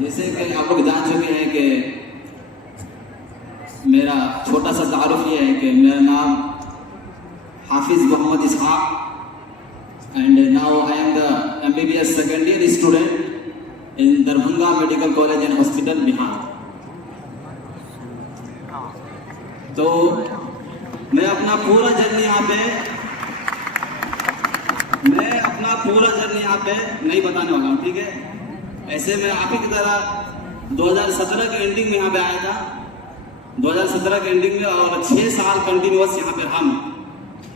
जैसे कि आप लोग जान चुके हैं कि मेरा छोटा सा तारुफ ये है कि मेरा नाम Hafiz Mohammad Ishaq and now I am the MBBS second year student in Darbhanga medical college and hospital Bihar. तो मैं अपना पूरा जर्नी यहाँ पे नहीं बताने वाला हूँ, ठीक है। ऐसे मैं आप ही की तरह 2017 के एंडिंग में यहाँ पे आया था, 2017 के एंडिंग में, और 6 साल कंटिन्यूअस यहाँ पे रहा मैं,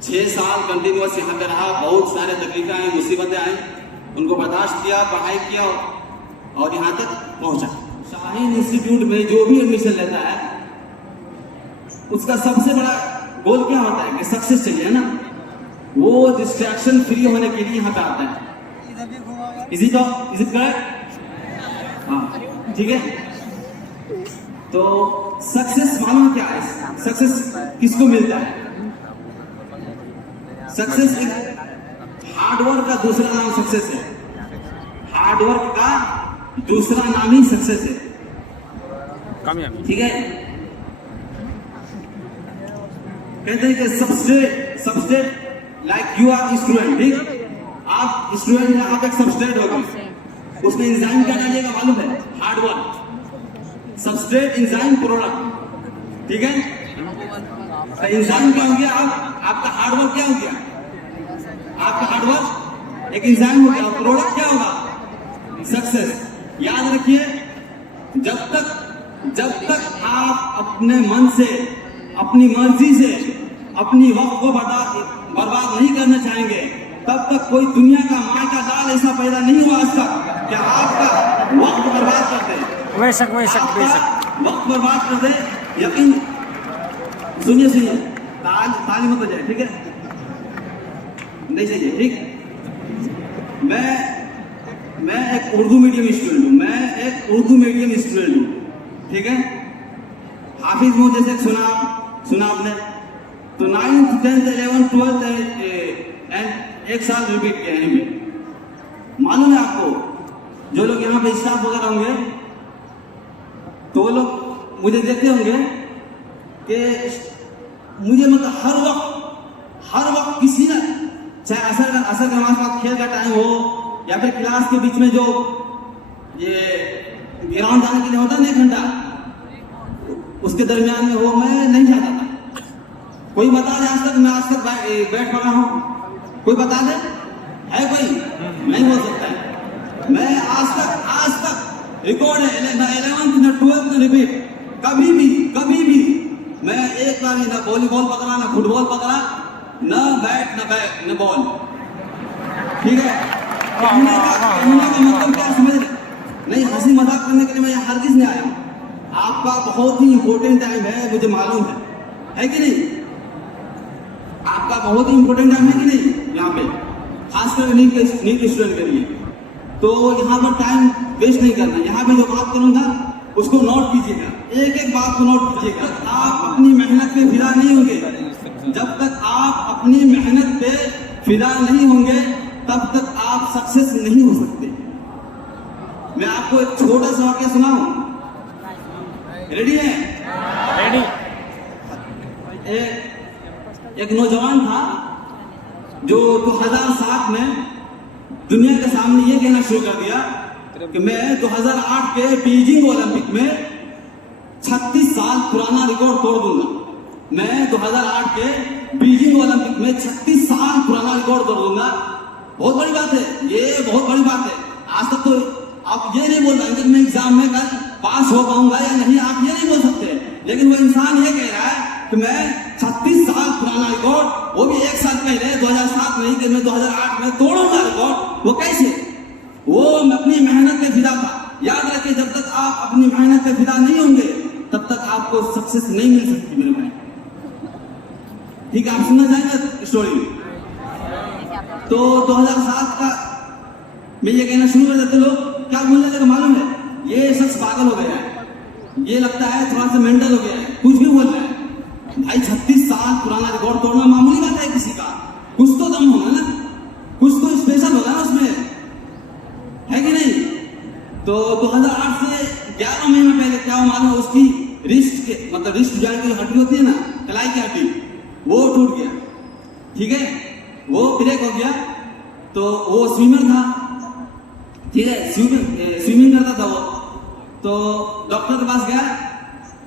6 साल कंटिन्यूअस यहाँ पे रहा। बहुत सारे तकलीफें आई, मुसीबतें आई, उनको बर्दाश्त किया, पढ़ाई किया और यहाँ तक पहुँचा। शाहीन इंस्टीट्यूट में जो भी एडमिशन लेता है उसका सबसे बड़ा गोल क्या होता है कि सक्सेस चाहिए, है ना। वो डिस्ट्रैक्शन फ्री होने के लिए यहाँ पे आता है। Is it correct? हाँ, ठीक है। तो सक्सेस मालूम क्या है? सक्सेस किसको मिलता है? सक्सेस एक हार्डवर्क का दूसरा नाम सक्सेस है। हार्डवर्क का दूसरा नाम ही सक्सेस है, ठीक है। कहते हैं कि सबस्टेट लाइक यू आर स्टूडेंट, ठीक। आप स्टूडेंट हैं, आप एक सबस्टेट हो गए। उसमें एंजाइम क्या डालिएगा मालूम है? हार्डवर्क। सबस्ट्रेट एंजाइम प्रोडक्ट, ठीक है। तो एंजाइम क्या हो गया? आपका हार्डवर्क क्या हो गया? आपका हार्डवर्क एक एंजाइम हो गया, प्रोडक्ट क्या होगा? सक्सेस। याद रखिए, जब तक आप अपने मन से, अपनी मर्जी से अपनी वक्त को बर्बाद नहीं करना चाहेंगे, तब तक कोई दुनिया का माँ का दाल ऐसा पैदा नहीं हुआ आज तक कि आपका वक्त बर्बाद कर दे। बेशक वक्त बर्बाद कर दे। यकीन सुनिए, ताली मत बजाए, ठीक है। नहीं चाहिए, ठीक। मैं एक उर्दू मीडियम स्टूडेंट हूँ, ठीक है। हाफिज मोहम्मद जैसे सुना आपने, तो 9th 10th 11th 12th and एक साल रिपीट किया है। मालूम है आपको, जो लोग यहाँ पे स्टाफ वगैरह होंगे तो वो लोग मुझे देखते होंगे कि मुझे मतलब हर वक्त किसी ना, चाहे असर के हमारे पास खेल का टाइम हो या फिर क्लास के बीच में जो ये ग्राउंड जाने के लिए होता है ना 1 घंटा, उसके दरमियान में हो, मैं नहीं जाता था। कोई बता दे आज तक बैठ पड़ा हूँ? कोई बता दे? है कोई? नहीं हो सकता है। मैं आज तक रिकॉर्ड है, 11th ना 12th रिपीट, कभी भी मैं एक बार ना वॉलीबॉल पकड़ा, ना फुटबॉल पकड़ा, ना बैट ना बॉल, ठीक है। कहने का मतलब क्या समझ रहे? नहीं, हंसी मजाक करने के लिए मैं हरगिज नहीं आया हूँ। आपका बहुत ही इंपॉर्टेंट टाइम है, मुझे मालूम है कि नहीं? आपका बहुत ही इंपॉर्टेंट टाइम है कि नहीं यहाँ पे, खासकर नीट स्टूडेंट के लिए। तो यहाँ पर टाइम वेस्ट नहीं करना। यहाँ पे जो बात करूँगा उसको नोट कीजिएगा, एक बात को नोट कीजिएगा। आप अपनी मेहनत पे फिदा नहीं होंगे, जब तक आप अपनी मेहनत पे फिदा नहीं होंगे तब तक आप सक्सेस नहीं हो सकते। मैं आपको एक छोटा सा वाक्य सुनाऊं, रेडी है? रेडी। एक नौजवान था जो 2007 में दुनिया के सामने ये कहना शुरू कर दिया कि मैं 2008 के बीजिंग ओलंपिक में 36 साल पुराना रिकॉर्ड तोड़ दूंगा। मैं 2008 के बीजिंग ओलंपिक में 36 साल पुराना रिकॉर्ड तोड़ दूंगा। बहुत बड़ी बात है, ये बहुत बड़ी बात है। आज तक तो आप ये नहीं बोल पाएंगे कि मैं एग्जाम में कल पास हो पाऊंगा या नहीं, आप ये नहीं बोल सकते। लेकिन वो इंसान ये कह रहा है कि मैं 36 साल पुराना रिकॉर्ड, वो भी 1 साल पहले 2007 नहीं कि मैं 2008 में तोड़ूंगा रिकॉर्ड। वो कैसे? वो अपनी मेहनत पे फिदा था। याद रखिए, जब तक आप अपनी मेहनत पे फिदा नहीं होंगे तब तक आपको सक्सेस नहीं मिल सकती मेरे भाई, ठीक है। आप सुनना चाहेंगे स्टोरी? तो 2007 का मैं ये कहना शुरू कर देते, लोग क्या बोलने लगे मालूम है? ये शख्स पागल हो गया है, ये लगता है थोड़ा सा मेंटल हो गया है, कुछ भी बोल रहा है। भाई 36 साल पुराना रिकॉर्ड तोड़ना मामूली बात है किसी का? कुछ तो दम होगा ना, कुछ तो स्पेशल होगा ना उसमें। तो 2008 से 11 महीना पहले क्या हुआ मालूम है, उसकी रिस्ट के मतलब रिस्ट जॉइंट की हड्डी होती है ना, कलाई की हड्डी, वो टूट गया। ठीक है, वो ब्रेक हो गया। तो वो स्विमर था, ठीक है, स्विमिंग करता था वो। तो डॉक्टर के पास गया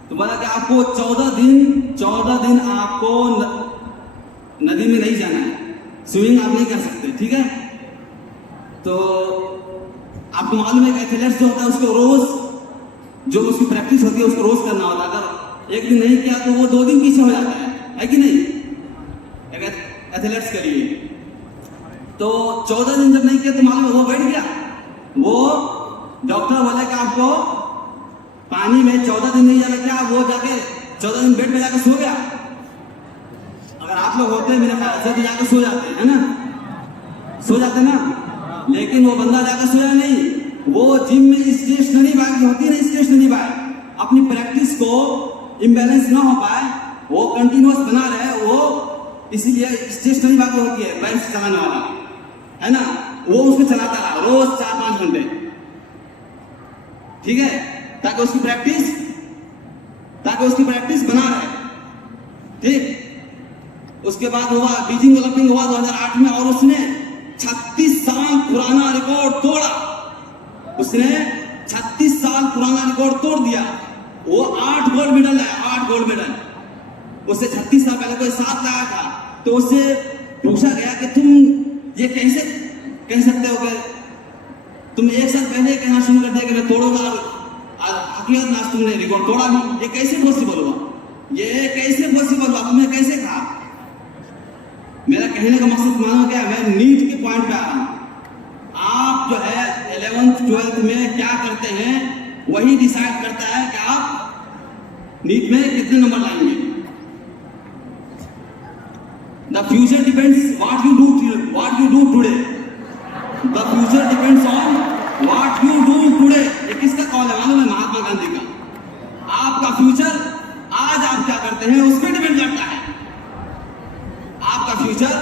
तो बोला कि आपको 14 दिन आपको नदी में नहीं जाना है, स्विमिंग आप नहीं कर सकते। ठीक है, तो आपको मालूम है कि एथलीट्स जो होता है उसको रोज जो उसकी प्रैक्टिस होती है उसको रोज करना होता है। अगर एक दिन नहीं किया तो वो 2 दिन पीछे हो जाता है कि नहीं, एथलीट्स के लिए। तो 14 दिन जब नहीं किया तो मालूम है वो बैठ गया। वो डॉक्टर बोला कि आपको पानी में 14 दिन नहीं जाना, क्या वो जाके 14 दिन बेड में जाकर सो गया। अगर आप लोग होते हैं मेरे ख्याल से तो जाकर सो जाते हैं, है ना, सो जाते ना। लेकिन वो बंदा जाकर सोया नहीं, वो जिम में स्टेशनरी बाइक होती है ना, स्टेशनरी बाइक, अपनी प्रैक्टिस को इम्बैलेंस ना हो पाए, वो कंटिन्यूअस बना रहे, वो इसीलिए स्टेशनरी बाइक होती है बैलेंस चलाने वाला, है ना, वो उसको चलाता रहा रोज 4-5 घंटे। ठीक है, ताकि उसकी प्रैक्टिस बना रहे। ठीक, उसके बाद हुआ बीजिंग ओलंपिक हुआ 2008 में, और उसने 36 साल पुराना रिकॉर्ड तोड़ा। उसने 36 साल पुराना रिकॉर्ड तोड़ दिया। वो 8 गोल्ड मेडल है, 8 गोल्ड मेडल। उससे 36 साल पहले कोई 7 लाया था। तो उससे पूछा गया कि तुम ये कैसे कह सकते हो कि तुम 1 साल पहले कहना शुरू कर दिया कि मैं तोड़ूंगा, और हकीकत में आज तुमने रिकॉर्ड तोड़ा नहीं, ये कैसे पॉसिबल हुआ, ये कैसे पॉसिबल हुआ, तुमने कैसे कहा। मेरा कहने का मकसद मानो क्या, मैं नीट के पॉइंट पे आ रहा हूं। आप जो है 11th 12th में क्या करते हैं वही डिसाइड करता है कि आप नीट में कितने नंबर लाएंगे। The future depends what you do today. The future depends on what you do today. ये किसका कॉल है मालूम है? महात्मा गांधी का। आपका फ्यूचर आज आप क्या करते हैं उस पर डिपेंड करता है। आपका फ्यूचर,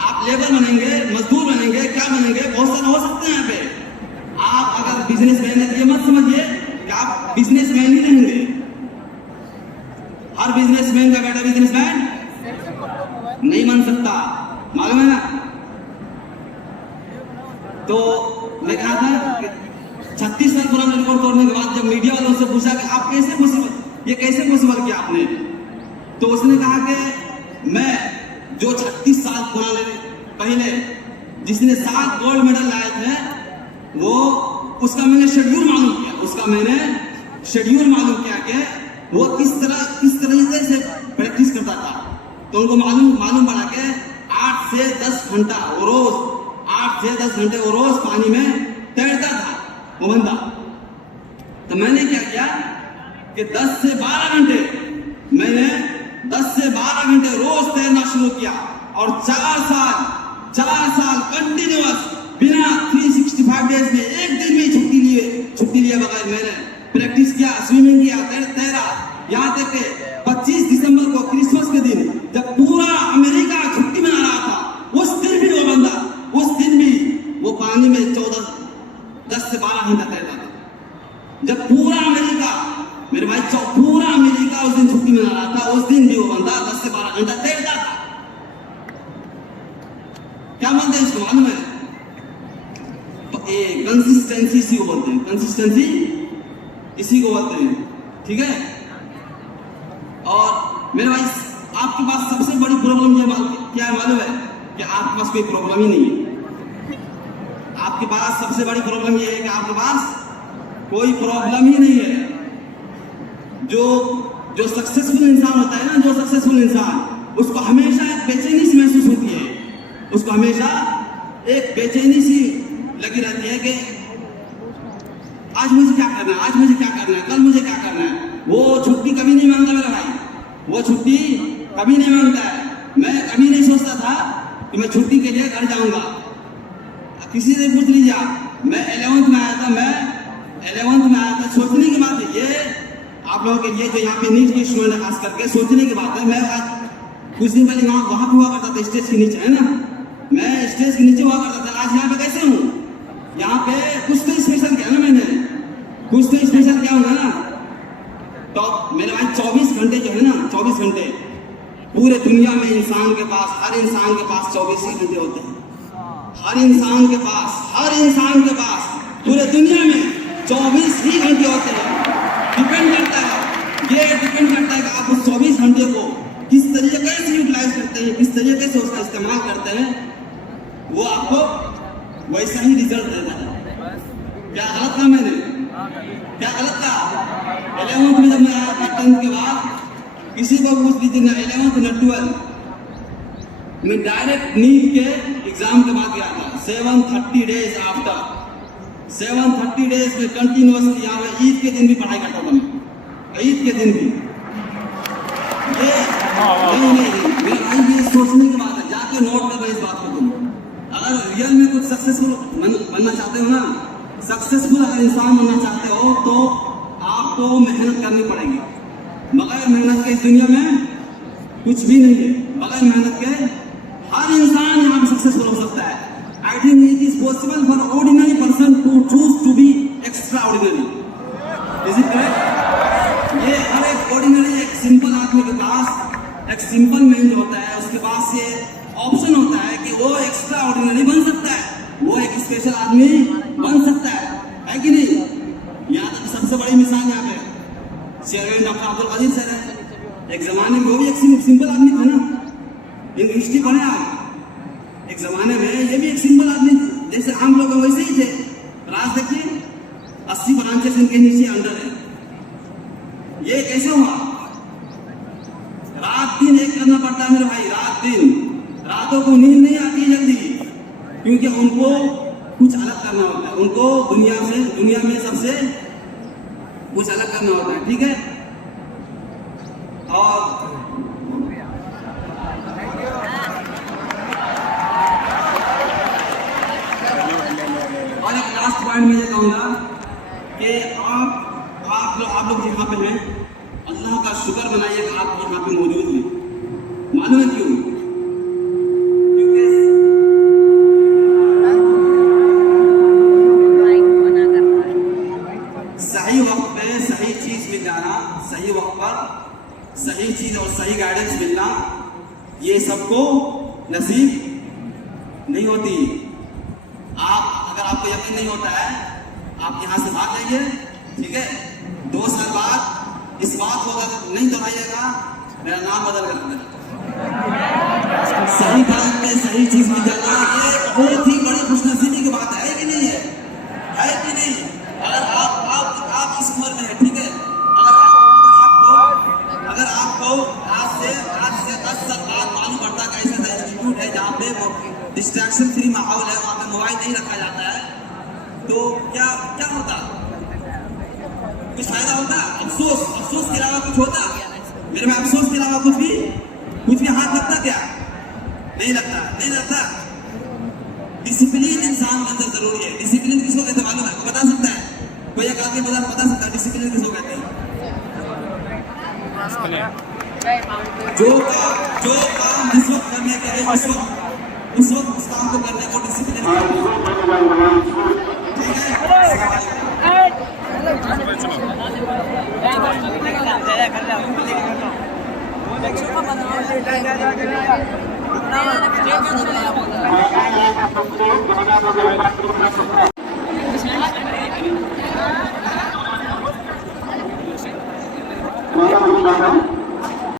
आप लेबर बनेंगे, मजदूर बनेंगे, क्या बनेंगे, बहुत सारे हो सकते हैं यहाँ पे। आप अगर बिजनेसमैन है, ये मत समझिए कि आप बिजनेसमैन ही रहेंगे। हर बिजनेसमैन का बेटा बिजनेसमैन नहीं बन सकता, मालूम है ना। तो मैं कहा था 36 साल पुराना रिकॉर्ड तोड़ने के बाद जब मीडिया वालों से पूछा कि आप कैसे पॉसिबल, ये कैसे पॉसिबल किया आपने, तो उसने कहा कि मैं जो 36 साल पुराने पहले जिसने 7 गोल्ड मेडल लाए थे, वो उसका मैंने शेड्यूल मालूम किया कि वो किस तरीके से प्रैक्टिस करता था। तो उनको मालूम पड़ा कि 8 से 10 घंटा वो रोज पानी में तैरता था वो बंदा। तो मैंने क्या किया कि 10 से 12 घंटे रोज तैरना शुरू किया, और 4 साल कंटिन्यूअस बिना 365 डेज में एक दिन भी छुट्टी लिए बगैर मैंने प्रैक्टिस किया, स्विमिंग किया, तैरा। यहाँ तक कि 25 दिसंबर को क्रिसमस के दिन जब पूरा अमेरिका छुट्टी मना रहा था, उस दिन भी वो पानी में 10 से 12 घंटा तैरता था। जब पूरा अमेरिका, मेरे भाई, पूरा अमेरिका उस दिन छुट्टी मना रहा था, उस दिन भी वो बंदा 10 से 12 घंटा तैरता था। क्या मानते हैं इसको मालूम है? कंसिस्टेंसी इसी को बोलते हैं, कंसिस्टेंसी इसी को बोलते हैं। ठीक है, और मेरे भाई आपके पास सबसे बड़ी प्रॉब्लम ये क्या है मालूम है? कि आपके पास कोई प्रॉब्लम ही नहीं है। आपके पास सबसे बड़ी प्रॉब्लम ये है कि आपके पास कोई प्रॉब्लम ही नहीं है। जो सक्सेसफुल इंसान होता है ना, जो सक्सेसफुल इंसान, उसको हमेशा एक बेचैनी सी महसूस होती है, उसको हमेशा एक बेचैनी सी लगी रहती है कि आज मुझे क्या करना है, कल मुझे क्या करना है। वो छुट्टी कभी नहीं मांगता मेरा भाई, वो छुट्टी कभी नहीं मांगता है। मैं कभी नहीं सोचता था कि मैं छुट्टी के लिए घर जाऊंगा। किसी से पूछ लीजिए आप, मैं 11th में आया था, सोचने की बात है ये आप लोगों के लिए जो यहाँ पे नीट के स्टूडेंट खास करके सोचने की बात है। मैं आज कुछ दिन पहले वहां पे हुआ करता था, स्टेज के नीचे, है ना, मैं स्टेज के नीचे हुआ करता था। आज यहाँ पे कैसे हूँ? यहाँ पे कुछ तो स्पेशल किया ना मैंने, घंटे। पूरे दुनिया में इंसान के पास, हर इंसान के पास 24 ही घंटे होते हैं। हर इंसान के पास पूरे दुनिया में 24 ही घंटे होते हैं। डिपेंड करता है कि आप उस 24 घंटे को किस तरीके से यूटिलाइज करते हैं, किस तरीके से उसका इस्तेमाल करते हैं, वो आपको वैसा ही रिजल्ट देता है। क्या गलत था मैंने? क्या गलत था? 11th में जब मैं आया था, 10th के बाद किसी को पूछ लीजिए ना 11th ना 12th, मैं डायरेक्ट नीट के एग्जाम के बाद गया था। 730 डेज आफ्टर, 730 डेज में कंटिन्यूअसली यहाँ पे ईद के दिन भी पढ़ाई करता था मैं, ईद के दिन भी। ये नहीं मेरे भाई, ये सोचने की बात है, जाके नोट कर इस बात को। तुम अगर रियल में कुछ सक्सेसफुल बनना चाहते हो ना, सक्सेसफुल अगर इंसान बनना चाहते हो तो आपको मेहनत करनी पड़ेगी। बगैर मेहनत के इस दुनिया में कुछ भी नहीं है। बगैर मेहनत के हर इंसान यहाँ पे सक्सेसफुल हो सकता है। I think it is possible for ordinary person to choose to be extraordinary. Is it correct? ये हर एक ऑर्डिनरी, एक सिंपल आदमी के पास, एक सिंपल मैन जो होता है, उसके पास ये ऑप्शन होता है कि वो एक्स्ट्रा ऑर्डिनरी बन सकता है, वो एक स्पेशल आदमी बन सकता है कि नहीं? यहाँ तक सबसे बड़ी मिसाल यहाँ पे डॉक्टर अब्दुल कादिर सर है। एक जमाने में वो भी एक सिंपल आदमी था ना, इनकी हिस्ट्री पढ़े आप। एक जमाने में ये भी एक सिंपल आदमी जैसे आम लोग वैसे ही थे। राज देखिए 80 ब्रांचेस इनके नीचे अंडर है। ये कैसे हुआ? रात दिन एक करना पड़ता है मेरे भाई, रात दिन। रातों को नींद नहीं आती जल्दी, क्योंकि उनको कुछ अलग करना होता है। उनको दुनिया में सबसे कुछ अलग करना होता है, ठीक है? और एक लास्ट पॉइंट मैं ये कहूँगा कि आप लोग यहाँ पे हैं, अल्लाह का शुक्र मनाइए कि आप यहाँ पे मौजूद हैं। मालूम है क्यों? क्योंकि सही वक्त पे सही चीज मिल जाना, सही वक्त पर सही चीज और सही गाइडेंस मिलना, ये सबको नसीब नहीं होती। अगर आपको यकीन नहीं होता है, आप यहाँ से भाग जाइए, ठीक है? 2 साल बाद इस बात को अगर नहीं दोहराइएगा, मेरा नाम बदल कर देना। सही टाइम पे सही चीज मिल जाना, ये बहुत ही बड़ी खुशनसीबी की बात है कि नहीं है? है कि नहीं? अगर आप इस उम्र में है, ठीक है? अगर आपको आज से 10 साल बाद मालूम पड़ता है ऐसा इंस्टीट्यूट है जहाँ पे वो डिस्ट्रैक्शन फ्री माहौल है, वहाँ पे मोबाइल नहीं रखा जाता है, तो क्या होता? कुछ फायदा होता? अफसोस के अलावा कुछ होता? मेरे में अफसोस के अलावा कुछ भी हाथ लगता क्या? नहीं लगता। डिसिप्लिन इंसान के अंदर जरूरी है। डिसिप्लिन किसको कहते हैं मालूम है? बता सकता है? कोई एक आदमी बता सकता है डिसिप्लिन किसको कहते हैं? जो काम जिस वक्त करने के लिए उस वक्त उस काम को करने को डिसिप्लिन ठीक है।